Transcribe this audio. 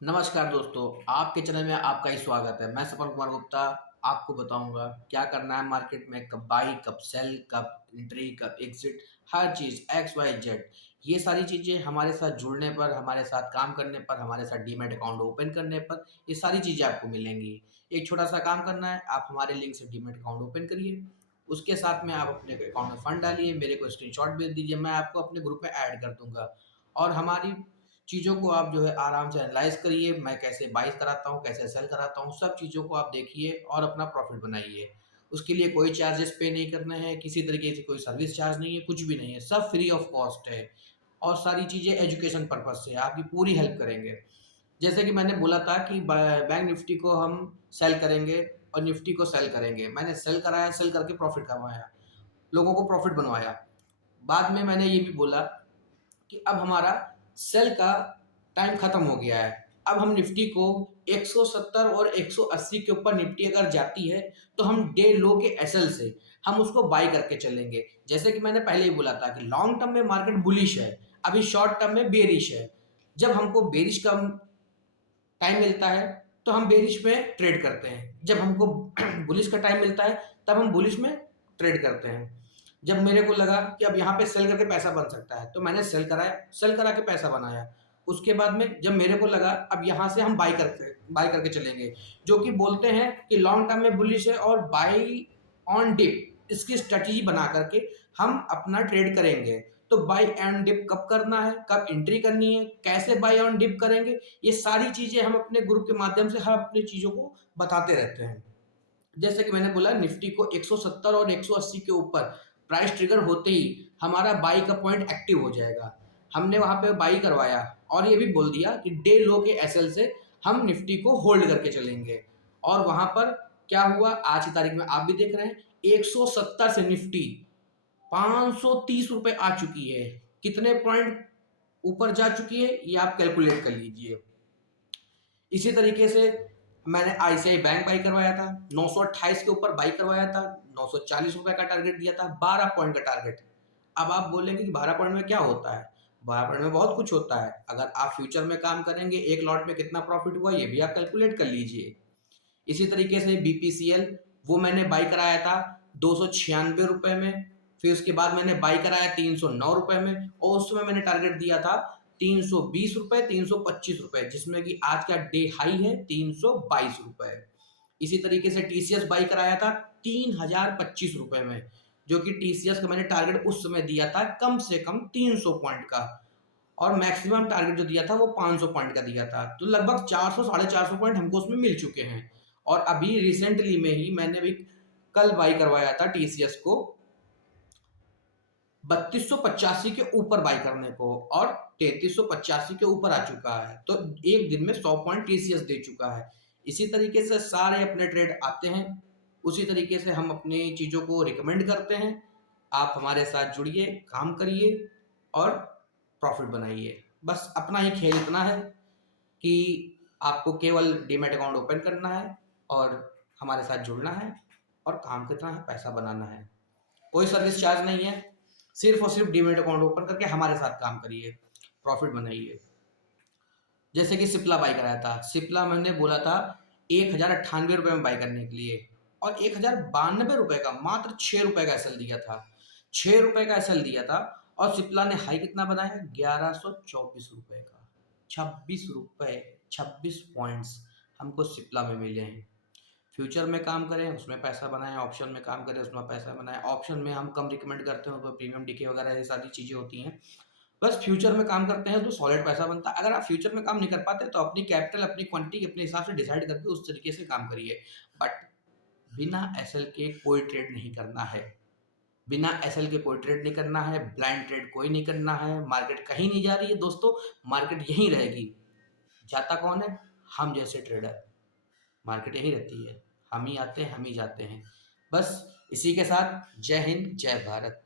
नमस्कार दोस्तों, आपके चैनल में आपका ही स्वागत है। मैं सपन कुमार गुप्ता आपको बताऊंगा क्या करना है मार्केट में, कब बाई, कब सेल, कब एंट्री, कब एग्जिट, हर चीज़ एक्स वाई जेड। ये सारी चीज़ें हमारे साथ जुड़ने पर, हमारे साथ काम करने पर, हमारे साथ डीमैट अकाउंट ओपन करने पर ये सारी चीज़ें आपको मिलेंगी। एक छोटा सा काम करना है, आप हमारे लिंक से डीमैट अकाउंट ओपन करिए। उसके साथ में आप अपने अकाउंट में फंड डालिए, मेरे को स्क्रीनशॉट भेज दीजिए, मैं आपको अपने ग्रुप में ऐड कर दूंगा। और हमारी चीज़ों को आप जो है आराम से एनालाइज़ करिए, मैं कैसे बाइज़ कराता हूँ, कैसे सेल कराता हूँ, सब चीज़ों को आप देखिए और अपना प्रॉफ़िट बनाइए। उसके लिए कोई चार्जेस पे नहीं करने हैं, किसी तरीके से कोई सर्विस चार्ज नहीं है, कुछ भी नहीं है, सब फ्री ऑफ कॉस्ट है। और सारी चीज़ें एजुकेशन पर्पज़ से है, आपकी पूरी हेल्प करेंगे। जैसे कि मैंने बोला था कि बैंक निफ्टी को हम सेल करेंगे और निफ्टी को सेल करेंगे। मैंने सेल कराया, सेल करके प्रॉफ़िट कमाया, लोगों को प्रॉफ़िट बनवाया। बाद में मैंने ये भी बोला कि अब हमारा सेल का टाइम खत्म हो गया है। अब हम निफ्टी को 170 और 180 के ऊपर निफ्टी अगर जाती है, तो हम डे लो के एसएल से हम उसको बाय करके चलेंगे। जैसे कि मैंने पहले ही बोला था कि लॉन्ग टर्म में मार्केट बुलिश है, अभी शॉर्ट टर्म में बेरिश है। जब हमको बेरिश का टाइम मिलता है, तो हम बेरिश में ट्रेड करते हैं। जब हमको बुलिश का टाइम मिलता है, तब हम बुलिश में ट्रेड करते हैं। जब मेरे को लगा कि अब यहाँ पे सेल करके पैसा बन सकता है, तो मैंने सेल कराया, सेल करा के पैसा बनाया। उसके बाद में जब मेरे को लगा अब यहाँ से हम बाय करके चलेंगे, जो कि बोलते हैं कि लॉन्ग टर्म में बुलिश है और बाय ऑन डिप इसकी स्ट्रेटजी बना करके हम अपना ट्रेड करेंगे। तो बाय एंड डिप कब करना है, कब एंट्री करनी है, कैसे बाय ऑन डिप करेंगे, ये सारी चीज़ें हम अपने ग्रुप के माध्यम से हर अपनी चीज़ों को बताते रहते हैं। जैसे कि मैंने बोला निफ्टी को 170 और 180 के ऊपर प्राइस ट्रिगर होते ही हमारा बाई का पॉइंट एक्टिव हो जाएगा। हमने वहाँ पे बाई करवाया और ये भी बोल दिया कि डे लो के एसएल से हम निफ्टी को होल्ड करके चलेंगे। और वहाँ पर क्या हुआ, आज की तारीख में आप भी देख रहे हैं, 170 से निफ्टी 530 रुपए आ चुकी है। कितने पॉइंट ऊपर जा चुकी है ये आप कैलकुलेट कर लीजिए। इसी तरीके से मैंने आईसीआई बैंक बाई करवाया था, 928 के ऊपर बाई करवाया था, 940 रुपए का टारगेट दिया था, 12 पॉइंट का टारगेट। अब आप बोलेंगे कि 12 पॉइंट में क्या होता है? 12 पॉइंट में बहुत कुछ होता है। अगर आप फ्यूचर में काम करेंगे, एक लॉट में कितना प्रॉफिट हुआ ये भी आप कैलकुलेट कर लीजिए। इसी तरीके से बीपीसीएल वो मैंने बाई कराया था 296 रुपए में। फिर उसके बाद मैंने बाई कराया 309 रुपए में और उस समय मैंने टारगेट दिया था 320 रुपए, 325 रुपए, जिसमें कि आज का डे हाई है 322 रुपए। इसी तरीके से टीसीएस बाई कराया था 3025 रुपए में, जो कि टीसीएस का मैंने टारगेट उस समय दिया था कम से कम 300 पॉइंट का और मैक्सिमम टारगेट जो दिया था वो 500 पॉइंट का दिया था। तो लगभग 400 साढ़े 400 पॉइंट हमको उसमें मिल चुके हैं। और अभी रिसेंटली में ही मैंने भी कल बाई करवाया था टीसीएस को 3285 के ऊपर बाई करने को और 3385 के ऊपर आ चुका है। तो एक दिन में 100 पॉइंट टीसीएस दे चुका है। इसी तरीके से सारे अपने ट्रेड आते हैं, उसी तरीके से हम अपनी चीज़ों को रिकमेंड करते हैं। आप हमारे साथ जुड़िए, काम करिए और प्रॉफिट बनाइए। बस अपना ही खेल इतना है कि आपको केवल डीमैट अकाउंट ओपन करना है और हमारे साथ जुड़ना है और काम कितना है, पैसा बनाना है। कोई सर्विस चार्ज नहीं है, सिर्फ और सिर्फ डीमैट अकाउंट ओपन करके हमारे साथ काम करिए, प्रॉफिट बनाइए। जैसे कि सिप्ला बाई कराया था, सिप्ला मैंने बोला था 1098 रुपये में बाई करने के लिए और 1092 रुपये का, मात्र 6 रुपये का एसएल दिया था। 6 रुपये का एसएल दिया था और सिप्ला ने हाई कितना बनाया, 1124 रुपये का। 26 रुपये, 26 पॉइंट्स हमको सिप्ला में मिले हैं। फ्यूचर में काम करें उसमें पैसा बनाएं, ऑप्शन में काम करें उसमें पैसा बनाएं। ऑप्शन में हम कम रिकमेंड करते हैं तो प्रीमियम डीके वगैरह ये सारी चीज़ें होती हैं। बस फ्यूचर में काम करते हैं तो सॉलिड पैसा बनता है। अगर आप फ्यूचर में काम नहीं कर पाते तो अपनी कैपिटल, अपनी क्वांटिटी अपने हिसाब से डिसाइड करके उस तरीके से काम करिए। बट बिना एसएल के कोई ट्रेड नहीं करना है, बिना एसएल के कोई ट्रेड नहीं करना है, ब्लाइंड ट्रेड कोई नहीं करना है। मार्केट कहीं नहीं जा रही है दोस्तों, मार्केट यहीं रहेगी। जाता कौन है? हम जैसे ट्रेडर। मार्केट यहीं रहती है, हम ही आते हैं हम ही जाते हैं। बस इसी के साथ जय हिंद जय भारत।